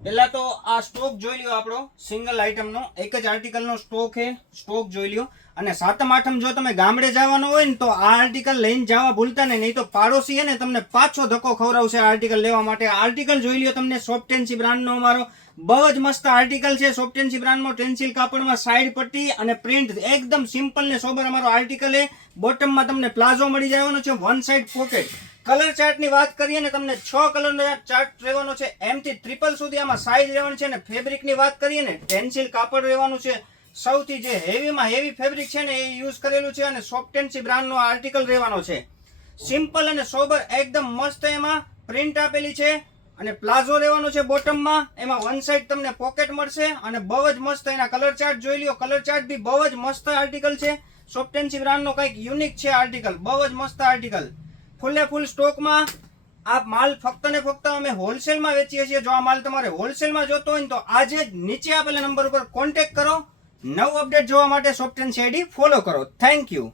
પેલા તો આ સ્ટોક જોઈ લ્યો, આપણો સિંગલ આઇટમનો એક જ આર્ટિકલનો સ્ટોક છે. સ્ટોક જોઈ લ્યો. અને સાતમ આઠમ જો તમે ગામડે જવાનો હોય ને તો આ આર્ટિકલ લઈને જવા ભૂલતા નહીં તો પાડોશી છે ને તમને પાછો ધક્કો ખવડાવશે આ આર્ટિકલ લેવા માટે. આર્ટિકલ જોઈ લ્યો તમને સોફ્ટેન્સી બ્રાન્ડનો અમારો બહુ જ મસ્ત આર્ટિકલ છે. સોફ્ટેન્સી બ્રાન્ડમાં ટેન્સિલ કાપડમાં સાઈડ પટ્ટી અને પ્રિન્ટ એકદમ સિમ્પલ ને સોબર અમારો આર્ટિકલ છે. બોટમમાં તમને પ્લાઝો મળી જવાનો છે, one side pocket. Colour chart ની વાત કરીએ ને તમને 6 કલરનો ચાર્ટ રહેવાનો છે, એમ થી ટ્રિપલ સુધી આમાં સાઈઝ રહેવાની છે. અને ફેબ્રિક ની વાત કરીએ ને ટેન્સિલ કાપડ રહેવાનું છે. સૌથી જે હેવીમાં હેવી ફેબ્રિક છે ને એ યુઝ કરેલું છે. અને સોફ્ટેન્સી બ્રાન્ડનો આર્ટિકલ રહેવાનો છે. સિમ્પલ અને સોબર એકદમ મસ્ત એમાં પ્રિન્ટ આપેલી છે. અને પ્લાઝો રહેવાનો છે બોટમમાં, એમાં વન સાઈડ તમને પોકેટ મળશે. અને બહુ જ મસ્ત એના કલર ચાર્ટ જોઈ લ્યો. કલર ચાર્ટ બી બહુ જ મસ્ત આર્ટિકલ છે. સોફ્ટેન્સી બ્રાન્ડનો કંઈક યુનિક છે આર્ટિકલ, બહુ જ મસ્ત આર્ટિકલ. ફૂલે ફૂલ સ્ટોકમાં આ માલ ફક્ત ને ફક્ત અમે હોલસેલમાં વેચીએ છીએ. જો આ માલ તમારે હોલસેલમાં જોતો હોય ને તો આજે જ નીચે આપેલા નંબર ઉપર કોન્ટેક્ટ કરો. નવું અપડેટ જોવા માટે સોફ્ટેન્સી આઈડી ફોલો કરો. Thank you.